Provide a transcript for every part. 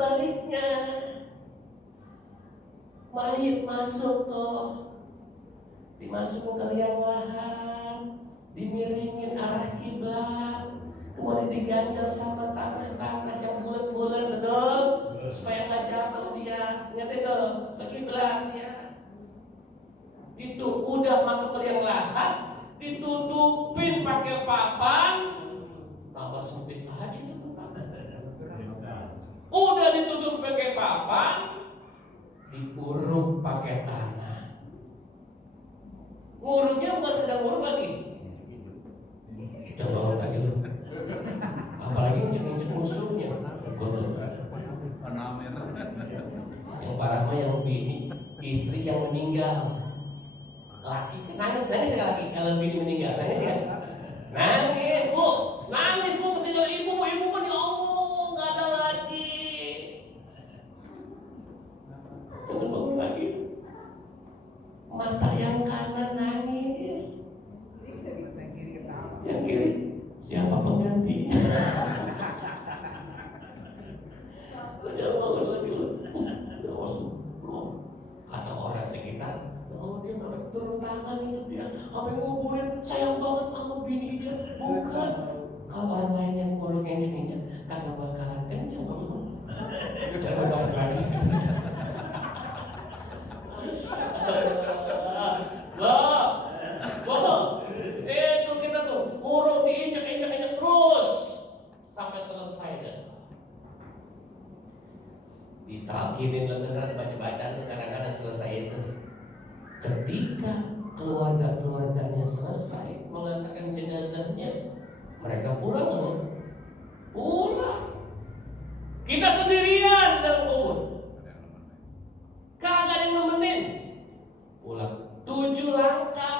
sebaliknya, mayit masuk tuh, dimasukin ke liang lahat, dimiringin arah kiblat, kemudian diganjal sama tanah-tanah yang bulat-bulat, betul, supaya nggak jatuh dia. Ingat itu ke kiblat ya. Itu udah masuk ke liang lahat, ditutupin pakai papan, tambah sempit aja itu. Udah ditutup pakai papan, diuruk pakai tanah. Nguruknya bukan sedang nguruk lagi. Jangan bangun lagi loh. Apalagi ngecek musuhnya. Yang parah mah yang bini, istri yang meninggal. Laki nangis ya laki kalau bini meninggal, nangis ya. Nangis bu ketika ibu kan ya Allah nggak ada lagi. Bangun lagi. Mata yang kanan nangis, yang kiri siapa pengganti? Jangan bangun lagi loh. Kata orang sekitar, oh dia nggak turun tangan itu dia, apa yang nguburin sayang banget sama bini dia. Bukan, kalau orang lain yang ngurung yang kagak bakalan kenceng kalau jangan balik lagi. Itu kita tuh ngurung diinjak terus sampai selesai deh. Ditalkinin lengan baca-baca tuh kadang-kadang selesai itu. Ketika keluarga-keluarganya selesai mengantarkan jenazahnya, mereka pulang. Kita sendirian dalam kubur. Kagak ada yang nemenin. Pulang 7 langkah.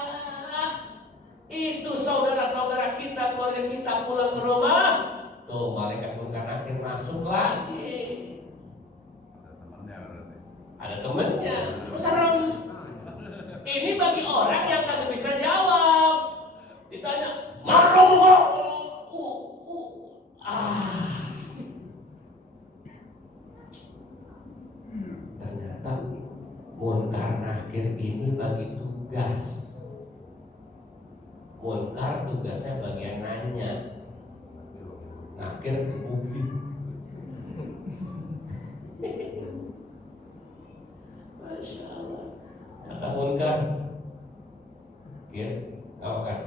Itu saudara-saudara kita, keluarga kita pulang ke rumah. Tuh malaikat munkar nakir masuk lagi. Ada temennya. Serem. Ini bagi orang yang kagak bisa jawab. Ditanya, marah. Ternyata munkar nakir ini bagi tugas. Munkar tugasnya bagian nanya, nakir kebukin. Masya Allah. Kata munkar, ya, apa kan?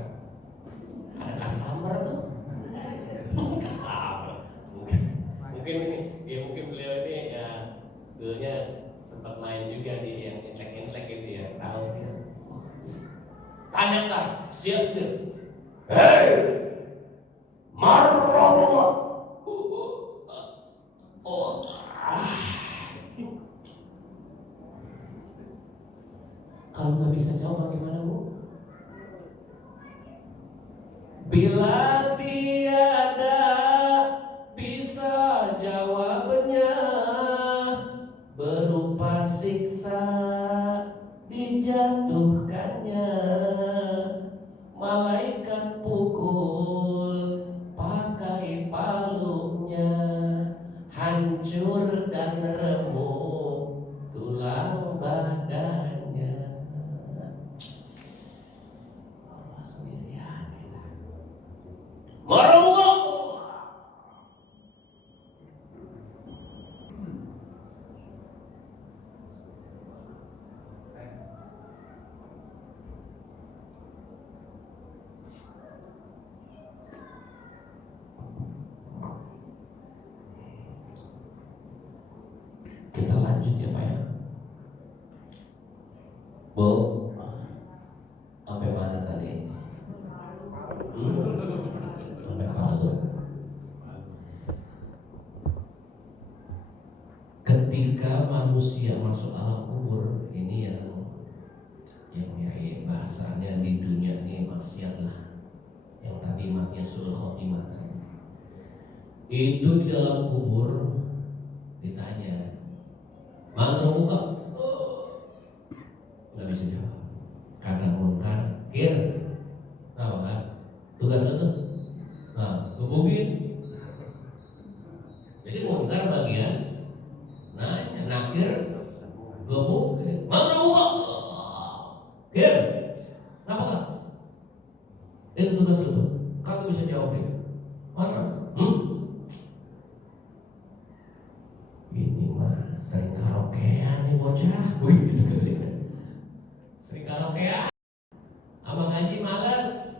Ada customer tuh. Customer. Mungkin beliau ini ya dulunya sempat main juga di yang intek gitu ya, tahu dia. Tanyakan, siap dia. Hei, marah. Kalau nggak bisa jawab bagaimana bu? Bila tiada bisa jawabnya, berupa siksa dijatuhkannya, malaikat pukul pakai palunya, hancur dan remuk tulang badannya. Allah sendirian kita. Marah. Kita lanjut ya Pak ya. Bu, sampai mana tadi? Sampai Palu. Ketika manusia masuk alam kubur, ini yang bahasanya di dunia ini maksiat lah. Yang tadi maknya sul khotimah. Itu di dalam kubur ditanya, mana muka? Nggak bisa jawab. Kata munkar, kir, tahu kan? Tugas itu, nah, gebukin. Jadi munkar bagian Kir, gebuk, mana buka? Kir, kenapa kan? Itu tugas lu, kamu bisa jawab dia. Mana? Ini mah sering karaokean nih bocah, begitu kan? Sering karaokean, abang ngaji males.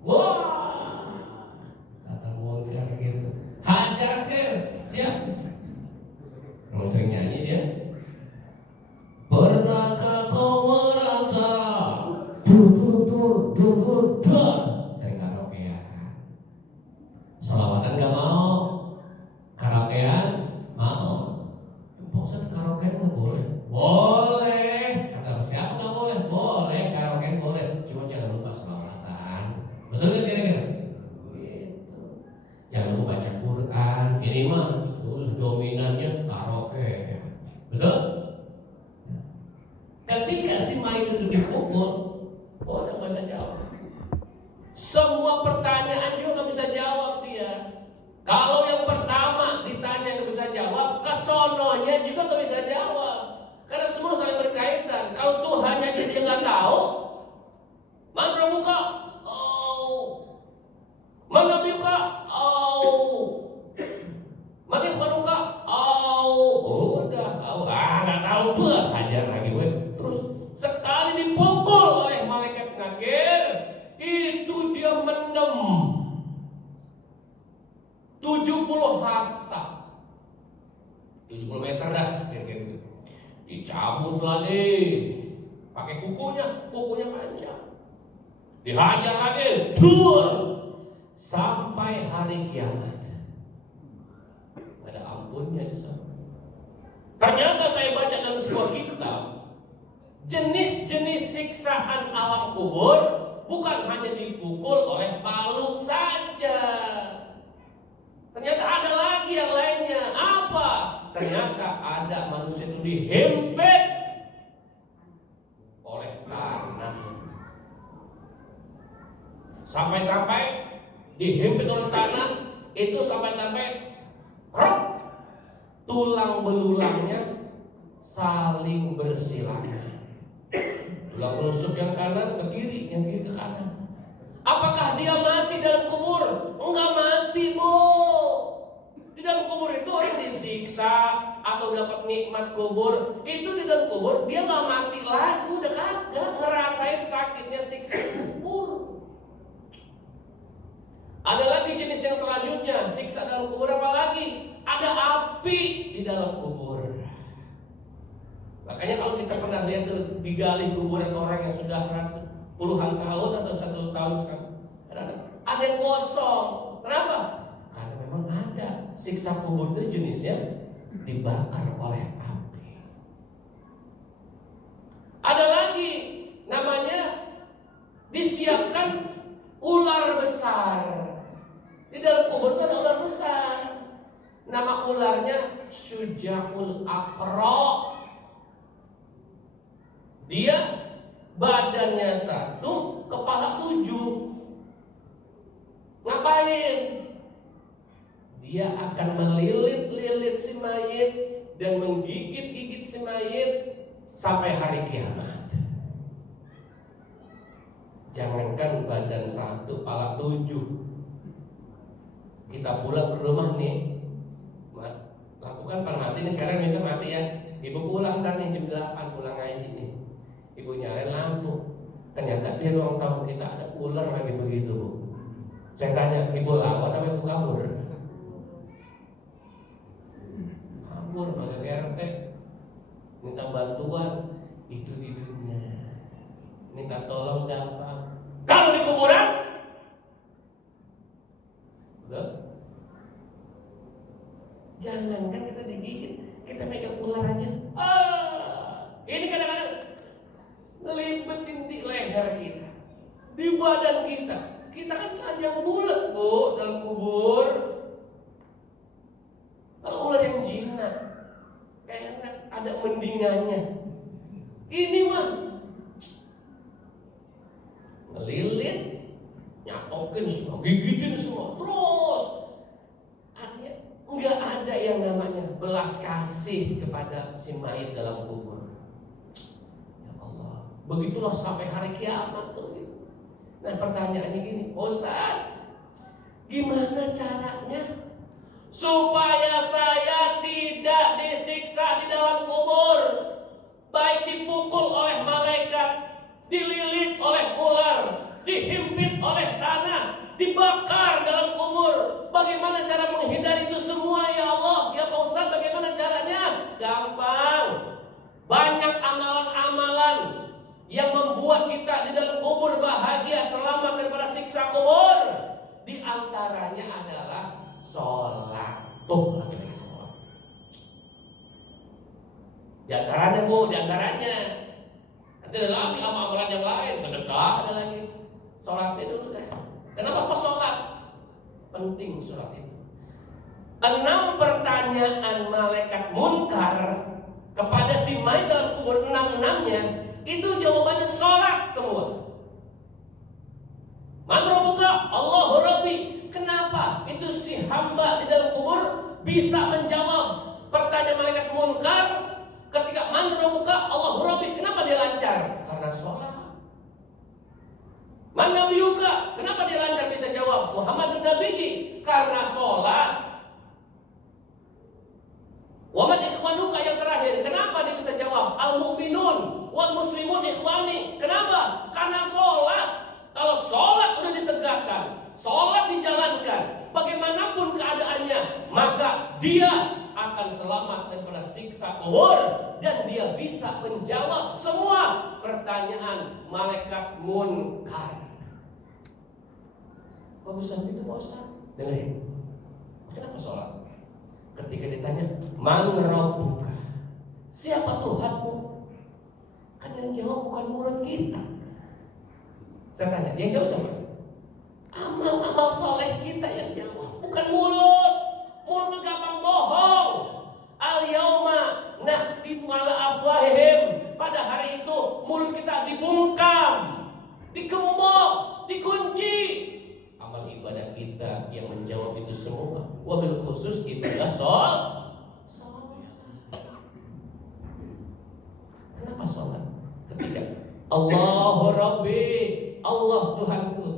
Wah, kata Molker gitu, hajar Kir, siap. Kamu sering nyanyi dia. Pernahkah kau merasa dur sering karaokean? Selawatan gak mau, karaokean mau. Bosan karaokean gak boleh? Boleh. Kata siapa gak boleh? Boleh, karaokean boleh. Cuma jangan lupa selawatan. Betul gak kira-kira? Gitu. Jangan lupa baca Quran. Ini mah dominannya karaoke. Betul? Ketika si Mai itu dipukul, nggak bisa jawab. Semua pertanyaan juga nggak bisa jawab dia. Kalau yang pertama ditanya nggak bisa jawab, kesononya juga nggak bisa jawab. Karena semua saling berkaitan. Kalau Tuhannya dia nggak tahu, mantra buka, mana buka, mana buka, udah, nggak tahu pula, hajar lagi gue. Terus sekali dipukul oleh malaikat Nakir, itu dia mendem 70 hasta, 70 meter dah, gitu. Dicabut lagi, pakai kukunya panjang, dihajar lagi, sampai hari kiamat. Ada ampunnya di sana. Ternyata saya baca dalam sebuah kitab, jenis-jenis siksaan alam kubur bukan hanya dipukul oleh palu saja. Ternyata ada lagi yang lainnya. Apa? Ternyata ada manusia itu dihempit oleh tanah. Sampai-sampai dihempit oleh tanah itu sampai-sampai tulang belulangnya saling bersilangan. Tulang rusuk yang kanan ke kiri, yang kiri ke kanan. Apakah dia mati dalam kubur? Enggak mati, Bu. Di dalam kubur itu orang disiksa atau dapat nikmat kubur, itu di dalam kubur dia nggak mati lagi, udah kagak ngerasain sakitnya siksa kubur. Ada lagi jenis yang selanjutnya, siksa dalam kubur apa lagi? Ada api di dalam kubur. Makanya kalau kita pernah lihat digali kuburan orang yang sudah puluhan tahun atau 1 tahun sekarang, ada yang kosong. Kenapa? Karena memang ada siksa kubur itu jenisnya dibakar oleh api. Ada lagi namanya disiapkan ular besar. Di dalam kubur itu ada ular besar. Nama ularnya Syuja'ul Aqra. Dia badannya 1, kepala 7. Ngapain? Dia akan melilit-lilit si mayit dan menggigit-gigit si mayit sampai hari kiamat. Jangankan badan 1, kepala 7. Kita pulang ke rumah nih, lakukan mati nih, sekarang bisa mati ya. Ibu pulang kan nih jam 8 pulang ngaji nih. Ibu nyalain lampu. Ternyata di ruang tamu kita ada ular lagi begitu, Bu. Saya tanya, ibu lawan apa ibu kabur? Kabur, panggil RT, minta bantuan, itu hidupnya. Minta tolong gampang. Kalau di kuburan, jangankan kita digigit, kita megang ular aja. Ini kadang-kadang ngelibetin di leher kita, di badan kita. Kita kan telanjang bulat, Bu, dalam kubur. Kalau ular yang jinak, enak, ada mendingannya. Ini mah ngelilit, nyapokin semua, gigitin semua, terus artinya nggak ada yang namanya belas kasih kepada si mayit dalam kubur. Ya Allah, begitulah sampai hari kiamat tuh. Nah pertanyaannya gini, Ustaz, gimana caranya supaya saya tidak disiksa di dalam kubur, baik dipukul oleh malaikat, dililit oleh ular, dihimpit oleh tanah, dibakar dalam kubur? Bagaimana cara menghindari itu semua ya Allah? Ya Pak Ustaz, bagaimana caranya? Gampang. Banyak amalan-amalan yang membuat kita di dalam kubur bahagia, selamat daripada siksa kubur. Di antaranya adalah sholat. Tuh, lagi-lagi sholat. Di antaranya Bu, di antaranya. Nanti ada lagi amalan yang lain, sedekah ada lagi. Sholatnya dulu deh. Kenapa kok sholat? Penting sholat itu. 6 pertanyaan malaikat munkar kepada si mayit dalam kubur, 6-6-nya itu jawabannya sholat semua. Man rabbuka? Allahu Rabbi. Kenapa itu si hamba di dalam kubur bisa menjawab pertanyaan malaikat munkar ketika man rabbuka? Allahu Rabbi. Kenapa dia lancar? Karena sholat. Man nabiyuka? Kenapa dia lancar bisa jawab Muhammadun Nabiyyi? Karena sholat. Wa man ikhwanuka yang terakhir, kenapa dia bisa jawab al-mu'minun wal muslimun ikhwani? Kenapa? Karena sholat. Kalau sholat udah ditegakkan, sholat dijalankan, bagaimanapun keadaannya, maka dia akan selamat daripada siksa kubur dan dia bisa menjawab semua pertanyaan malaikat munkar. Kok bisa begitu Pak Ustaz? Dengerin. Kenapa sholat? Ketika ditanya, man rabbuka? Siapa Tuhanmu? Kan yang jawab bukan murid kita. Saya tanya, yang jawab siapa? Amal-amal soleh kita yang jawab, bukan mulut. Mulut gampang bohong. Al-yauma nahtimu ala afwahihim. Pada hari itu mulut kita dibungkam, digembok, dikunci. Amal ibadah kita yang menjawab itu semua. Wabil khusus ibadah sholat. Kenapa sholat? Ketika Allahu Rabbi, Allah Tuhanku.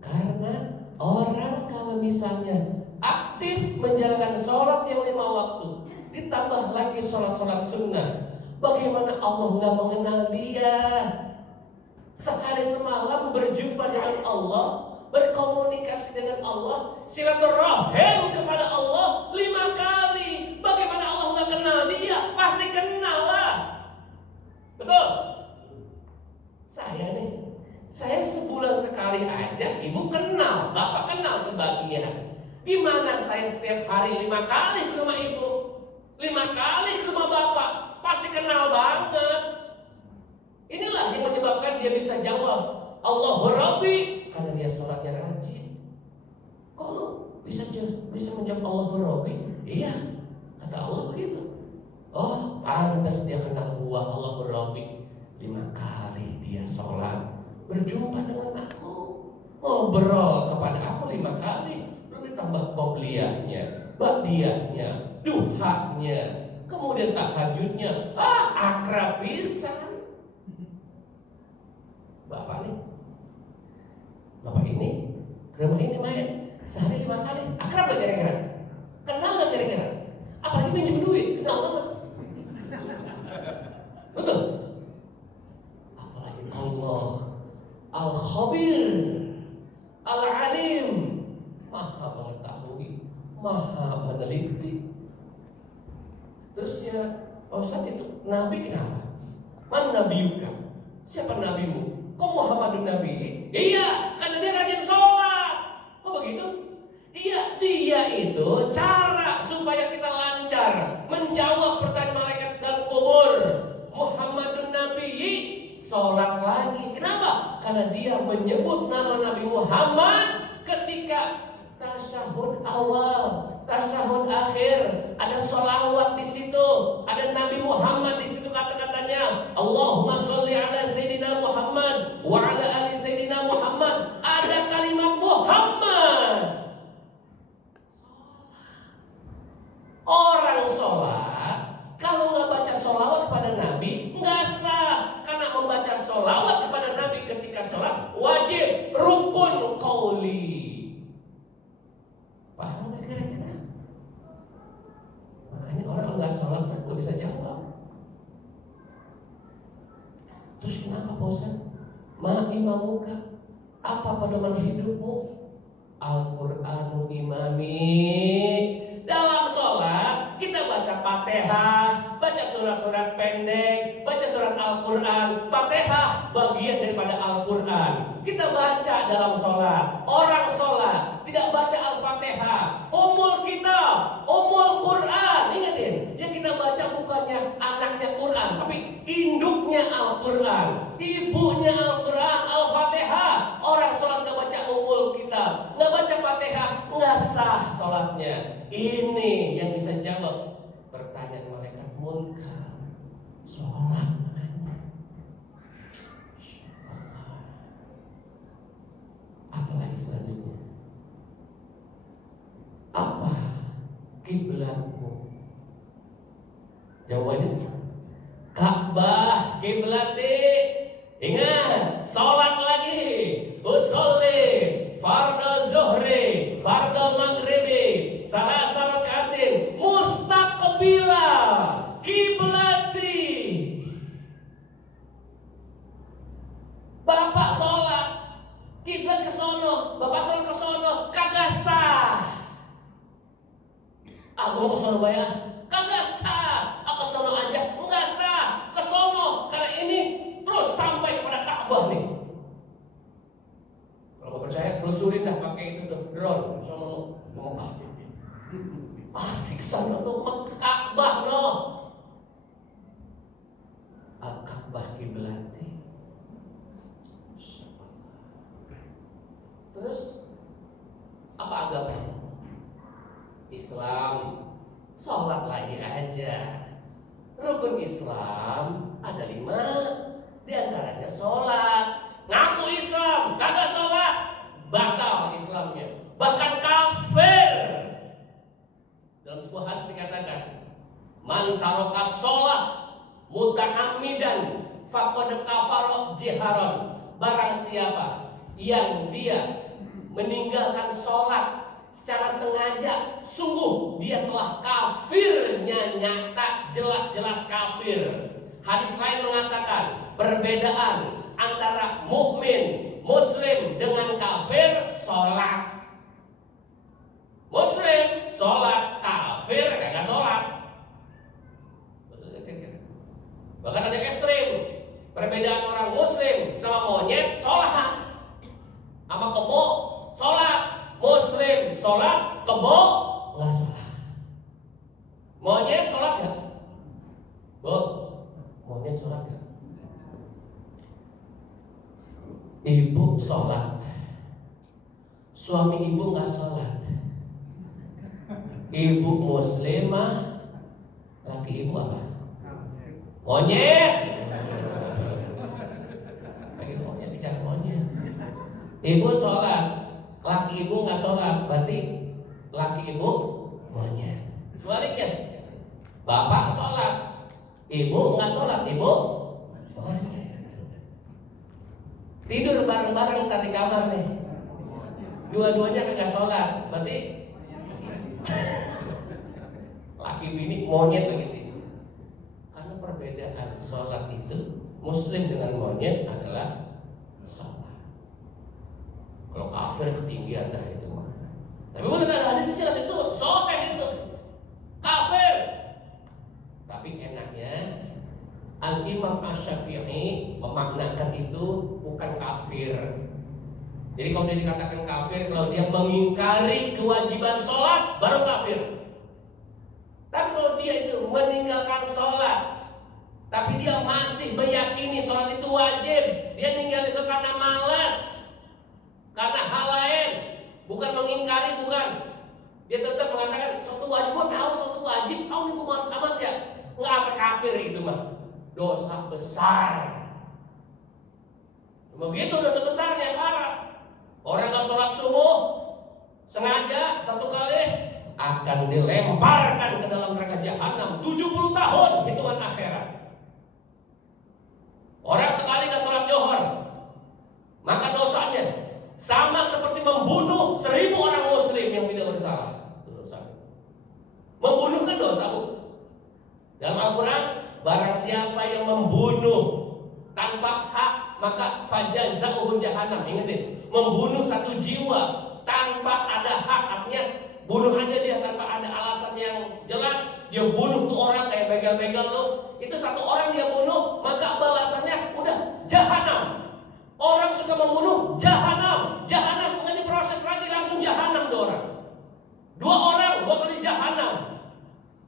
Karena orang kalau misalnya aktif menjalankan sholat yang 5 waktu, ditambah lagi sholat-sholat sunnah, bagaimana Allah nggak mengenal dia? Sehari semalam berjumpa dengan Allah, berkomunikasi dengan Allah, silaturahim kepada Allah 5 kali. Bagaimana Allah nggak kenal dia? Pasti kenal lah. Betul? Saya sebulan sekali aja ibu kenal, bapak kenal sebagian. Di mana saya setiap hari 5 kali ke rumah ibu, 5 kali ke rumah bapak, pasti kenal banget. Inilah yang menyebabkan dia bisa jawab Allahu Rabbi, karena dia sholatnya rajin. Kalau bisa menjawab Allahu Rabbi, iya, kata Allah begitu. Oh, pantas dia kenal gua Allahu Rabbi. 5 kali dia sholat, berjumpa dengan aku, ngobrol kepada aku 5 kali, belum ditambah qobliyahnya, ba'diyahnya, duhanya, kemudian tahajudnya. Akrab pisan. Bapak ini ke rumah ini main sehari 5 kali, akrab gak kira-kira? Kenal gak kira-kira? Apalagi pinjam duit, kenal banget. Betul? Apalagi Allah Al-Khabir, Al-Alim, Maha mengetahui, Maha meneliti. Terus ya, Pak Ustaz itu Nabi kenapa? Man nabiyuka? Siapa nabimu? Kok Muhammadun Nabi? Iya, karena dia rajin sholat. Kok begitu? Iya, dia itu cara supaya kita lancar menjawab pertanyaan malaikat dalam kubur. Muhammadun Nabi, sholat lagi. Kenapa? Karena dia menyebut nama Nabi Muhammad ketika tasyahud awal, tasyahud akhir, ada sholawat di situ, ada Nabi Muhammad di situ, kata-katanya Allahumma sholli ala Sayyidina Muhammad wa ala ali Sayyidina Muhammad. Ada kalimat Muhammad. Orang sholat udah bisa jawab. Terus kenapa bosan? Ma imamuka, apa pedoman hidupmu? Al-Qur'anu imami. Dalam sholat kita baca Fatihah, baca surat-surat pendek, baca surat Al-Quran. Fatihah bagian daripada Al-Quran. Kita baca dalam sholat. Orang sholat tidak baca Al-Fatihah. Ummul kitab, Ummul Quran. Ingatin, yang kita baca bukannya anaknya Quran, tapi induknya Al-Quran, ibunya Al-Quran, Al-Fatihah. Orang sholat gak baca Ummul kitab, gak baca Fatihah, gak sah sholatnya. Ini yang bisa jawab pertanyaan malaikat munkar. Sholat makanya. Apa lagi selanjutnya? Apa kiblatmu? Jawabannya Ka'bah kiblati. Ingat, sholat lagi. Usolli fardhu zuhri, fardhu maghribi, salasa rakaatin mustaqbila kiblati. Bapak sholat kiblat ke sono, bapak sholat ke sono, kagak sah. Aku mau ke sono bayar, kagak sah. Aku sono aja, enggak sah. Ke sono karena ini terus sampai kepada Ka'bah nih. Kalau percaya telusurin dah pakai itu drone, sono mau pasti ke sono tuh ke Ka'bah no. Al-Ka'bah kiblati. Terus apa agama? Islam. Sholat lagi aja. Rukun Islam ada 5, di antaranya sholat. Ngaku Islam, kagak sholat, batal Islamnya, bahkan kafir. Dalam sebuah hadis dikatakan, man taraka sholat muta'ammidan faqad kafara jiharan. Barang siapa yang dia meninggalkan sholat secara sengaja, sungguh dia telah kafirnya nyata, jelas-jelas kafir. Hadis lain mengatakan perbedaan antara mukmin, muslim dengan kafir sholat. Muslim sholat, kafir kagak sholat. Bahkan ada ekstrim, perbedaan orang muslim sama monyet sholat, sama kebo sholat. Muslim sholat, kebo nggak sholat. Monyet sholat gak? Bu, monyet sholat gak? Ibu sholat, suami ibu nggak sholat. Ibu muslimah, laki ibu apa? Monyet. Lagi monyet bicara monyet. Ibu sholat, laki ibu nggak sholat, berarti laki ibu monyet. Sebaliknya, bapak sholat, ibu nggak sholat, ibu monyet. Tidur bareng-bareng tadi kamar nih, dua-duanya kagak sholat, berarti laki bini monyet begitu. Karena perbedaan sholat itu, muslim dengan monyet adalah sholat. Kalau kafir ketinggian dah itu mah. Tapi bukan ada hadis jelas itu sahih itu kafir. Tapi enaknya Al-Imam Asy-Syafi'i memaknakan itu bukan kafir. Jadi kalau dia dikatakan kafir kalau dia mengingkari kewajiban sholat baru kafir. Tapi kalau dia itu meninggalkan sholat, tapi dia masih meyakini sholat itu wajib, dia ninggalin sholat karena malas, karena hal lain, bukan mengingkari, bukan. Dia tetap mengatakan suatu wajib, gua tahu suatu wajib, nih gua malas amat ya. Nggak apa kafir itu mah, dosa besar. Begitu dosa besarnya parah. Orang nggak sholat subuh sengaja satu kali akan dilemparkan ke dalam neraka jahanam 70 tahun hitungan akhirat. Orang sekali nggak sholat zuhur, maka dosanya sama seperti membunuh 1000 orang muslim yang tidak bersalah. Dosa. Membunuh kan dosa, Bu. Dalam Al-Quran, barang siapa yang membunuh tanpa hak, maka fajazauhu jahannam. Ingetin, membunuh satu jiwa tanpa ada hak, artinya bunuh aja dia tanpa ada alasan yang jelas. Dia bunuh tuh orang kayak begal-begal tuh, itu satu orang dia bunuh, maka balasannya udah jahanam. Orang suka membunuh, jahanam, jahanam, nggak diproses lagi, langsung jahanam tuh orang. Dua orang, 2 kali jahanam.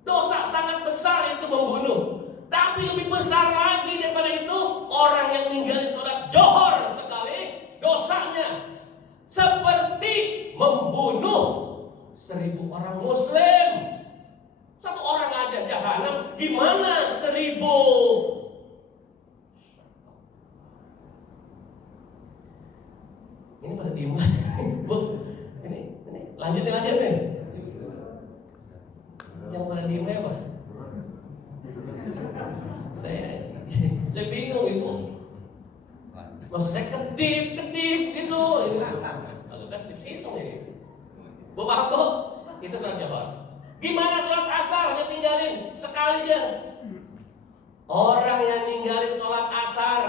Dosa sangat besar itu membunuh. Tapi lebih besar lagi daripada itu, orang yang ninggalin sholat johor sekali, dosanya seperti membunuh 1000 orang muslim. Satu orang aja jahanam, gimana 1000? Ini pada diem. Bu, ini lanjut nih. Yang pada diem apa? Saya bingung ibu. Maksudnya kedip gitu. Kalau kedip iseng ini. Bu paham bu? Itu sholat johor. Gimana sholat asar? Dia tinggalin sekali dia. Orang yang ninggalin sholat asar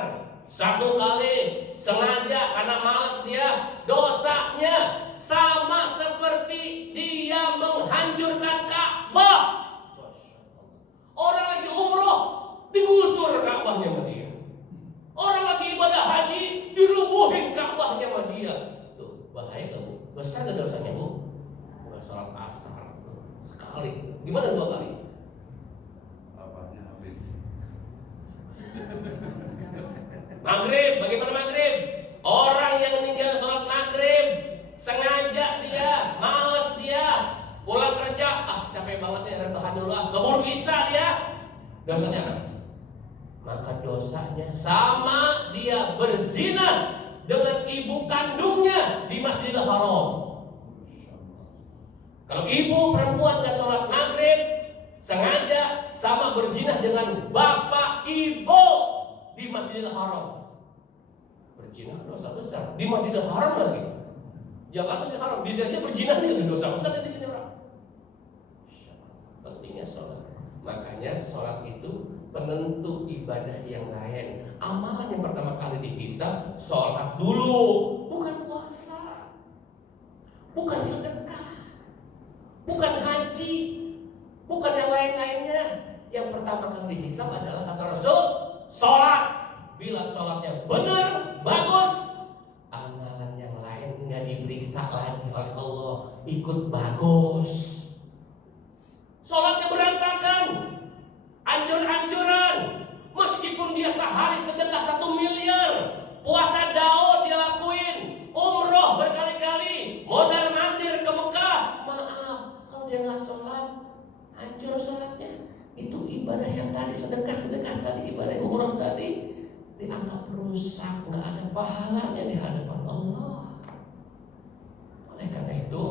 1 kali sengaja karena malas dia, dosanya sama seperti dia menghancurkan Ka'bah. Orang lagi umroh digusur Ka'bahnya sama dia. Orang lagi ibadah haji dirubuhin Ka'bahnya sama dia. Tuh bahaya gak bu? Besar gak dosanya bu? Bukan sholat asar sekali. Gimana 2 kali? Apanya habis? Maghrib, bagaimana maghrib? Orang yang meninggal sholat maghrib sengaja dia, malas dia, pulang kerja, capek banget ya, rebahan dulu, keburu isya dia, dosanya apa? Maka dosanya sama dia berzina dengan ibu kandungnya di Masjidil Haram. Kalau ibu perempuan gak sholat maghrib sengaja, sama berzina dengan bapak ibu di Masjidil Haram. Berzina dosa besar di Masjidil Haram lagi. Jangan Masjidil Haram, bisa aja berzina nih dosa besar di sini orang. Pentingnya sholat. Makanya sholat itu penentu ibadah yang lain. Amalan yang pertama kali dihisab sholat dulu, bukan puasa, bukan sedekah, bukan haji, bukan yang lain-lainnya. Yang pertama kali dihisab adalah kata Rasul, sholat. Bila sholatnya benar, bagus, amalan yang lain nggak diperiksa lagi oleh Allah, ikut bagus. Sholatnya berantakan, ancur-ancuran, meskipun dia sehari sedekah 1 miliar, puasa Daud dia lakuin, umroh berkali-kali, mondar-mandir ke Mekah, maaf, kalau dia nggak sholat, hancur sholatnya. Itu ibadah yang tadi, sedekah tadi, ibadah umroh tadi, dianggap rusak, nggak ada pahalanya di hadapan Allah. Oleh karena itu,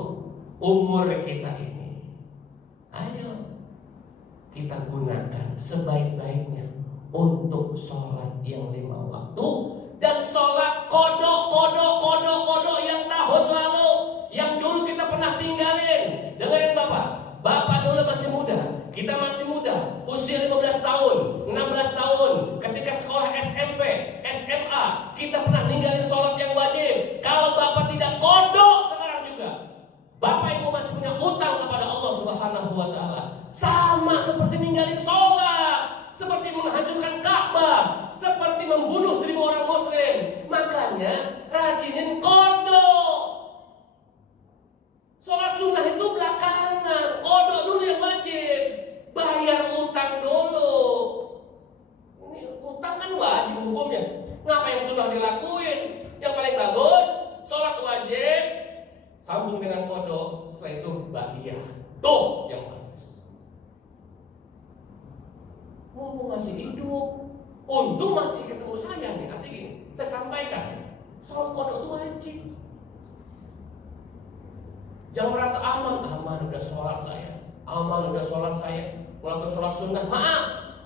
umur kita ini, ayo kita gunakan sebaik-baiknya untuk sholat yang 5 waktu dan sholat kodok yang tahun lalu, yang dulu kita pernah tinggalin. Dengerin Bapak dulu masih muda. Kita masih muda, usia 15 tahun, 16 tahun, ketika sekolah SMP, SMA, kita pernah ninggalin sholat yang wajib. Kalau Bapak tidak kodok sekarang juga, Bapak Ibu masih punya utang kepada Allah Subhanahu wa Ta'ala. Sama seperti ninggalin sholat, seperti menghancurkan Ka'bah, seperti membunuh 1000 orang muslim. Makanya rajinin kodok. Sholat sunnah itu belakangan, kodok dulu yang wajib. Bayar utang dulu. Ini utang kan wajib hukumnya. Ngapa yang sudah dilakuin? Yang paling bagus, sholat wajib, sambung dengan kodok, setelah itu ba'iyah. Tuh yang bagus. Mumpung masih hidup, untung masih ketemu saya nih. Artinya gini, saya sampaikan, sholat kodok itu wajib. Jangan merasa aman udah sholat saya, melakukan sholat sunnah. Maaf,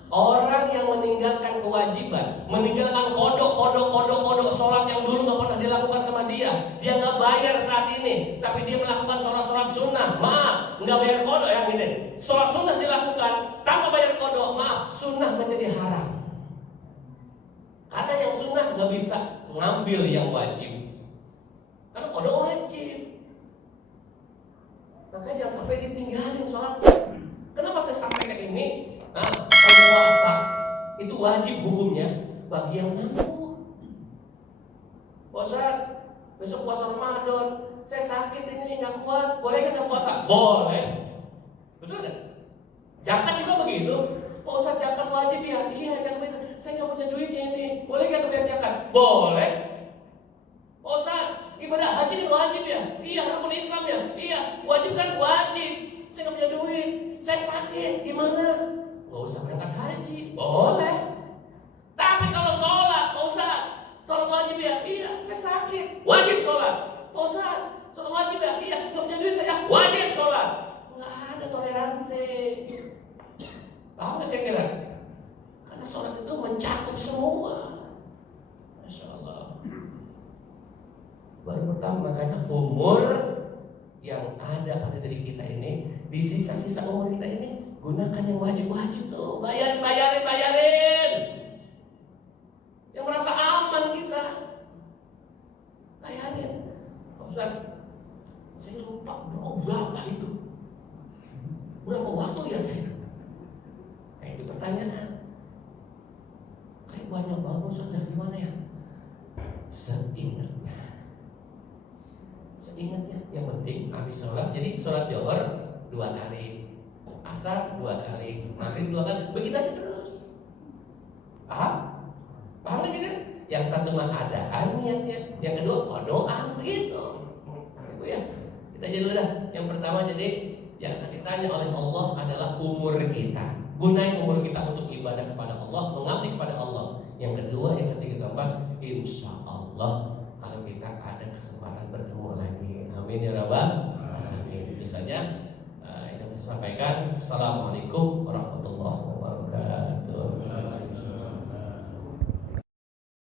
orang yang meninggalkan kewajiban, meninggalkan kodok sholat yang dulu nggak pernah dilakukan sama dia nggak bayar saat ini, tapi dia melakukan sholat sunnah. Maaf, nggak bayar kodok ya, gini. Sholat sunnah dilakukan tanpa bayar kodok, sunnah menjadi haram. Karena yang sunnah nggak bisa ngambil yang wajib. Karena kodok wajib. Makanya jangan sampai ditinggalin sholat. Kenapa saya sampaikan ini? Nah, puasa itu wajib hukumnya bagi yang mampu. Puasa, besok puasa Ramadan, saya sakit ini nggak kuat, boleh nggak puasa? Boleh, betul nggak? Zakat juga begitu. Pak Ustaz, zakat wajib ya? Iya, zakat. Saya nggak punya duit ini, boleh nggak bayar zakat? Boleh. Pak Ustaz, ibadah haji kan wajib ya? Iya, rukun Islam ya? Iya, wajib kan wajib. Saya nggak punya duit, saya sakit, gimana? Nggak usah berangkat haji, boleh. Tapi kalau sholat, Pak Ustaz, sholat wajib ya? Iya, saya sakit, wajib sholat. Pak Ustaz, sholat wajib ya? Iya, nggak punya duit saya, wajib sholat. Nggak ada toleransi. Paham nggak kira-kira? Karena sholat itu mencakup semua. Masya Allah. Baru pertama, makanya umur yang ada pada diri kita ini, di sisa-sisa umur kita ini, gunakan yang wajib-wajib tuh. Bayarin. Yang merasa aman kita, bayarin. Pak Ustaz, saya lupa berapa itu. Berapa waktu ya saya? Nah itu pertanyaan. Kayak banyak banget Ustaz, dari mana ya? Seingatnya. Yang penting habis sholat. Jadi sholat Zuhur 2 kali, Asar 2 kali, Maghrib 2 kali. Begitu aja terus. Paham nggak gitu? Yang satu mah adaan niatnya, yang kedua kodoan begitu. Itu ya. Kita aja dulu dah. Yang pertama jadi yang ditanya oleh Allah adalah umur kita. Gunain umur kita untuk ibadah kepada Allah, mengabdi kepada Allah. Yang kedua, yang ketiga, keempat, insya Allah kalau kita ada kesempatan bertemu lagi. Amin ya rabbal alamin. Itu saja yang saya sampaikan. Assalamualaikum warahmatullahi wabarakatuh.